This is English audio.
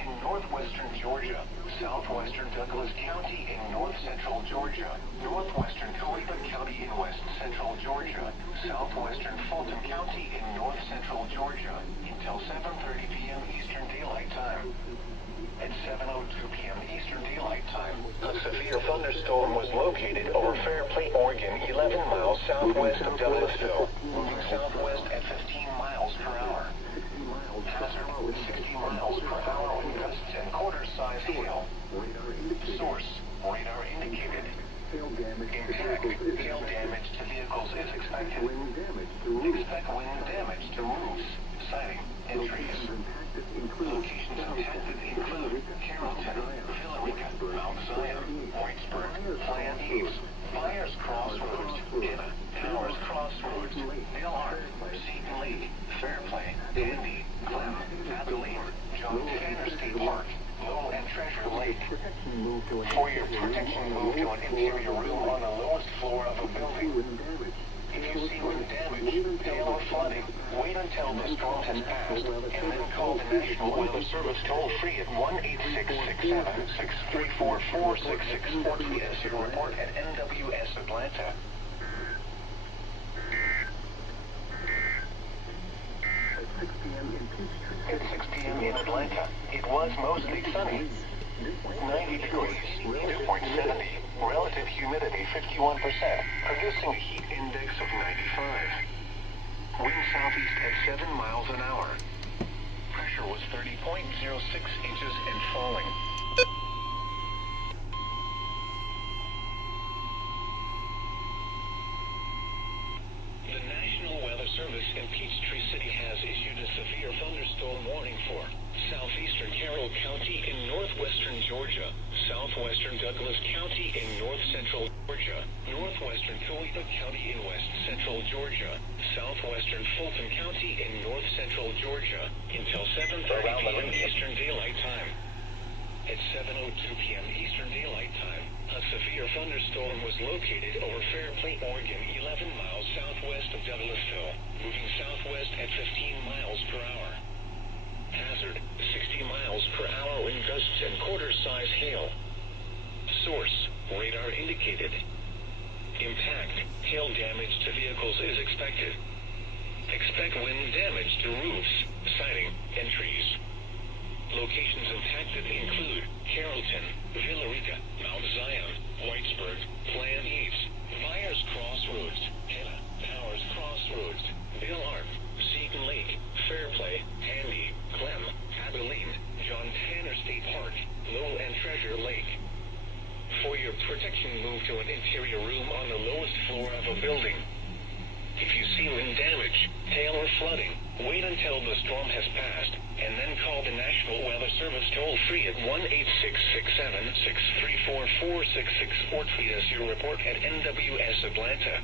in northwestern Georgia, southwestern Douglas County in north-central Georgia, northwestern Coweta County in west-central Georgia, southwestern Fulton County in north-central Georgia, until 7:30 p.m. Eastern Daylight Time. At 7:02 p.m. Eastern Daylight Time, a severe thunderstorm was located over Fairplay, Oregon, 11 miles southwest of Douglasville, moving southwest at 15 miles per hour. Hazard, 60 miles per hour with gusts and quarter-size hail. Source, radar indicated. Impact, hail damage to vehicles is expected. Expect wind damage to roofs, siding, and trees. Locations impacted include Carrollton, Villarica, Mount Zion, Whitesburg, Plant East, Byers Crossroads, Kenna, Towers Crossroads, Dale Arc, Seton Lake, Fairplay, Dandy, Clem, Abilene, John Tanner State Park, Lowell and Treasure Lake. For your protection, move to an interior room on the lowest floor of a building. If you see wind damage, hail or flooding, wait until the storm has passed, and then call the National Weather Service toll-free at 1-866-7-634-466 or tweet us your report at NWS Atlanta. At 6 p.m. in Atlanta, it was mostly sunny. 90 degrees, dew point 70, relative humidity 51%, producing a heat index of 95. Wind southeast at 7 miles an hour. Pressure was 30.06 inches and falling. The National Weather Service in Peachtree City has issued a severe thunderstorm warning for southeastern Carroll County in northwestern Georgia, southwestern Douglas County in north-central Georgia, northwestern Coweta County in west-central Georgia, southwestern Fulton County in north-central Georgia, until 7:30 p.m. Eastern Daylight Time. At 7:02 p.m. Eastern Daylight Time, a severe thunderstorm was located over Fairplay, Oregon, 11 miles southwest of Douglasville, moving southwest at 15 miles per hour. Hazard, 60 miles per hour wind gusts and quarter-size hail. Source, radar indicated. Impact, hail damage to vehicles is expected. Expect wind damage to roofs, siding, and trees. Locations impacted include Carrollton, Villarica, Mount Zion, Whitesburg, Plant East, Byers Crossroads, Kenna, Towers Crossroads, Dale Arc, Seton Lake, Fairplay, Handy, Clem, Abilene, John Tanner State Park, Lowell and Treasure Lake. For your protection, move to an interior room on the lowest floor of a building. If you see wind damage, hail or flooding, wait until the storm has passed, and then call the National Weather Service toll-free at 1-866-7-634-466 or tweet us your report at NWS Atlanta.